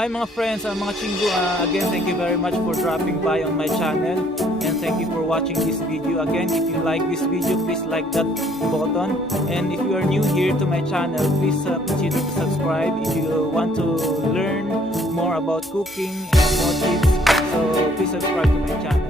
Hi mga friends, mga chinggo, again thank you very much for dropping by on my channel, and thank you for watching this video. Again, if you like this video, please like that button, and if you are new here to my channel, please continue to subscribe if you want to learn more about cooking and more tips. So please subscribe to my channel.